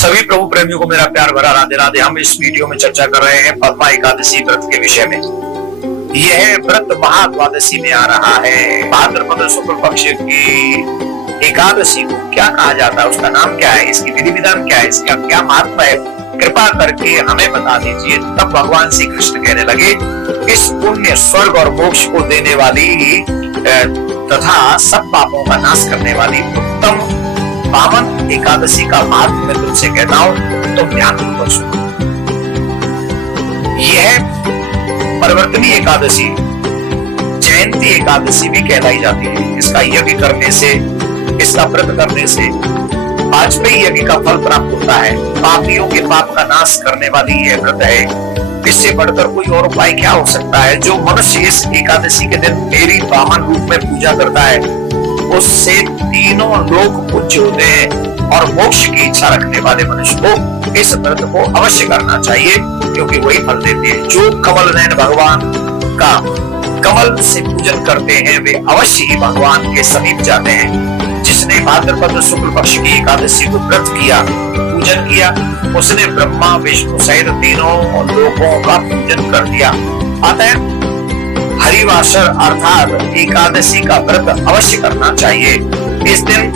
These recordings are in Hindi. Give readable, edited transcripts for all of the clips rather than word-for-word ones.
सभी प्रभु प्रेमियों को मेरा प्यार भरा राधे राधे। हम इस वीडियो में चर्चा कर रहे हैं पद्मा एकादशी व्रत के विषय में। यह व्रत महाद्वादशी में आ रहा है। भाद्रपद शुक्ल पक्ष की एकादशी को क्या कहा जाता है, उसका नाम क्या है, इसकी विधि विधान क्या है, इसका क्या महत्व है, कृपा करके हमें बता दीजिए। तब भगवान श्री कृष्ण कहने लगे, इस पुण्य स्वर्ग और मोक्ष को देने वाली तथा सब पापों का नाश करने वाली उत्तम पावन एकादशी का महत्व मैं तुमसे कहता हूं, तुम ध्यानपूर्वक सुनो। यह परिवर्तनी एकादशी जयंती एकादशी भी कहलाई जाती है। इसका यज्ञ करने से, इसका व्रत करने से वाजपेयी यज्ञ का फल प्राप्त होता है। पापियों के पाप का नाश करने वाली यह व्रत है। इससे बढ़कर कोई और उपाय क्या हो सकता है। जो मनुष्य इस एकादशी के दिन मेरी वामन रूप में पूजा करता है, उससे तीनों लोक पूज्य होते हैं। और मोक्ष की इच्छा रखने वाले मनुष्य को इस व्रत को अवश्य करना चाहिए, क्योंकि वही फल देते हैं। जो कमल नयन भगवान का कमल से पूजन करते हैं, वे अवश्य ही भगवान के समीप जाते हैं। जिसने भाद्रपद शुक्ल पक्ष की एकादशी को व्रत किया, पूजन किया, उसने ब्रह्मा विष्णु सहित तीनों लोकों का पूजन कर दिया। अतः हरिवासर अर्थात एकादशी का व्रत अवश्य करना चाहिए। इस दिन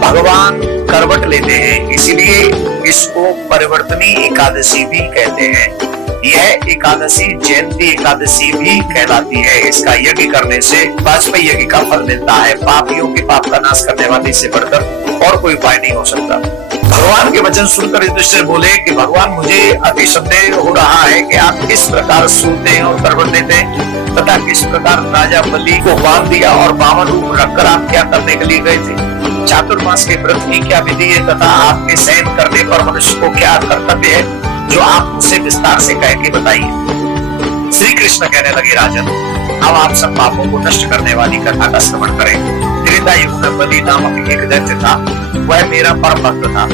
भगवान करवट लेते हैं, इसीलिए इसको परिवर्तनी एकादशी भी कहते हैं। यह एकादशी जयंती एकादशी भी कहलाती है। इसका यज्ञ करने से वाजपेयी यज्ञ का फल मिलता है। पापियों के पाप का नाश करने वाली से बढ़कर और कोई उपाय नहीं हो सकता। भगवान के वचन सुनकर युधिष्ठिर बोले कि भगवान, मुझे अति संदेह हो रहा है कि आप किस प्रकार सूते हैं और करवट देते हैं, तथा किस प्रकार राजा बलि को बांध दिया और वामन रूप रखकर आप क्या करने के लिए गए थे। चातुर्मास के व्रत की क्या विधि है, तथा आपके शयन करने पर मनुष्य को क्या कर्तव्य है, जो आप मुझसे विस्तार से कह के बताइए। श्री कृष्ण कहने लगे, राजन, अब आप सब पापों को नष्ट करने वाली कथा का श्रवण करें। त्रेता युग में बलि नामक एक दैत्य था। वह मेरा परम भक्त था।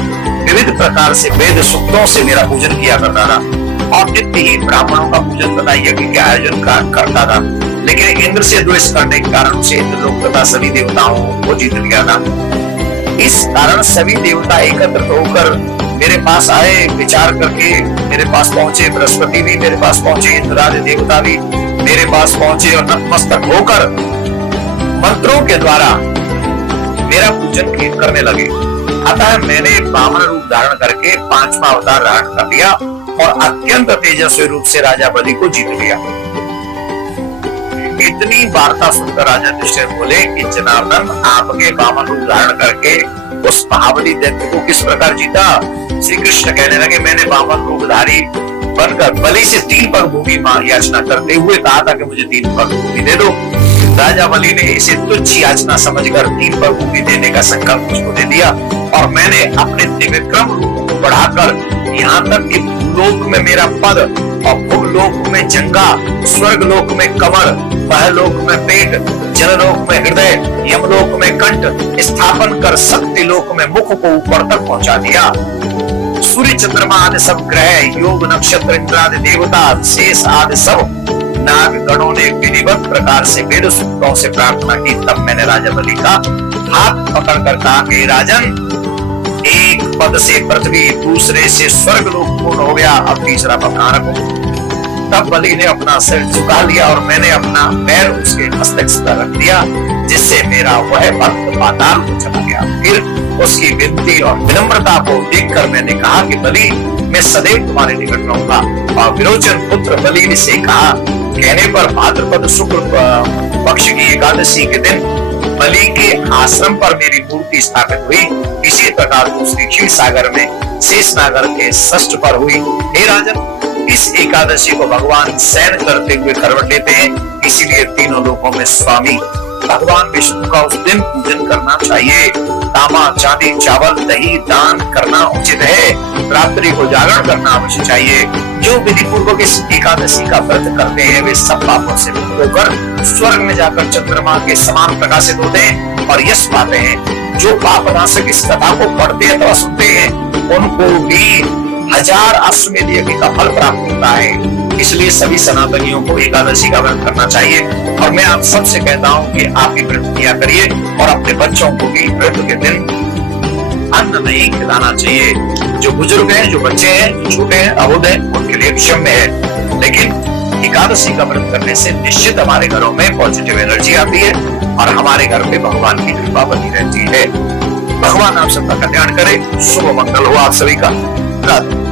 विविध प्रकार से वेद सूक्तों से मेरा पूजन किया करता था और नित्य ही ब्राह्मणों का पूजन तथा यज्ञ के आयोजन करता था। लेकिन इंद्र से द्वेष करने के कारण उसे इंद्रलोक तथा सभी देवताओं को जीत लिया था। इस कारण सभी देवता एकत्र होकर मेरे पास आए। विचार करके मेरे पास पहुंचे। बृहस्पति भी मेरे पास पहुंचे, इंद्र आदि देवता भी मेरे पास पहुंचे और नतमस्तक होकर मंत्रों के द्वारा मेरा पूजन करने लगे। अतः मैंने वामन रूप धारण करके 5वां अवतार धारण कर लिया और अत्यंत तेजस्वी रूप से राजा बलि को जीत लिया। इतनी वार्ता सुनकर राजा युधिष्ठिर बोले कि जनार्दन, आपके वामन रूप धारण करके उस महाबली दैत्य को किस प्रकार जीता। श्री कृष्ण कहने लगे, मैंने वामन रूपधारी बनकर बलि से 3 पग भूमि याचना करते हुए कहा था कि मुझे 3 पग भूमि दे दो। राजा बलि ने इसे तुच्छ याचना समझकर 3 पग भूमि देने का संकल्प मुझको दे दिया और मैंने अपने त्रिविक्रम रूप को बढ़ाकर यहाँ तक कि भूलोक में मेरा पद और भूलोक में जंगा, स्वर्ग लोक में कमर, महलोक में पेट, जनलोक में हृदय, यमलोक में कंठ स्थापन कर शक्ति लोक में मुख को ऊपर तक पहुंचा दिया। सूर्य चंद्रमा आदि सब ग्रह, योग नक्षत्र, इंद्र आदि देवता, शेष आदि सब नाग गणों ने विधिवत प्रकार से वेद सूक्तों से प्रार्थना की। तब मैंने राजा बलि का हाथ पकड़कर कहा कि राजन, एक पद से पृथ्वी, दूसरे से स्वर्ग लोक पूर्ण हो गया, अब तीसरा पद कहां रखूं। तब बलि ने अपना सिर झुका लिया और मैंने अपना पैर उसके मस्तक पर रख दिया, जिससे मेरा वह भक्त पाताल में चला गया। फिर उसकी विनती और विनम्रता को देखकर मैंने कहा कि बलि, मैं सदैव तुम्हारे निकट रहूंगा। और विरोचन पुत्र बलि से कहा। कहने पर भाद्रपद शुक्ल पक्ष की एकादशी के दिन बलि के आश्रम पर मेरी मूर्ति स्थापित हुई। इसी प्रकार दूसरी क्षीर सागर में शेषनागर के षष्ठ पर हुई। हे राजन, इस एकादशी को भगवान शयन करते हुए करवट लेते हैं, इसीलिए तीनों लोकों में स्वामी भगवान विष्णु का उस दिन पूजन करना चाहिए। तांबा, चांदी, चावल, दही दान करना उचित है। रात्रि को जागरण करना अवश्य चाहिए। जो विधि पूर्वक इस एकादशी का व्रत करते हैं, वे सब पापों से मुक्त होकर स्वर्ग में जाकर चंद्रमा के समान प्रकाशित होते हैं और यश पाते हैं। जो पाप नाशक इस कथा को पढ़ते अथवा सुनते हैं, उनको भी 1000 अश्वमेध यज्ञ का फल प्राप्त होता है। इसलिए सभी सनातनियों को एकादशी का व्रत करना चाहिए और मैं आप सबसे कहता हूँ कि आप भी व्रत किया करिए और अपने बच्चों को भी व्रत के दिन अन्न नहीं खिलाना चाहिए। जो बुजुर्ग हैं, जो बच्चे हैं, जो छोटे हैं, अबोध हैं, उनके लिए क्षम्य है। लेकिन एकादशी का व्रत करने से निश्चित हमारे घरों में पॉजिटिव एनर्जी आती है और हमारे घर में भगवान की कृपा बनी रहती है। भगवान आप सबका कल्याण करे। शुभ मंगल हो आप सभी का। राधे।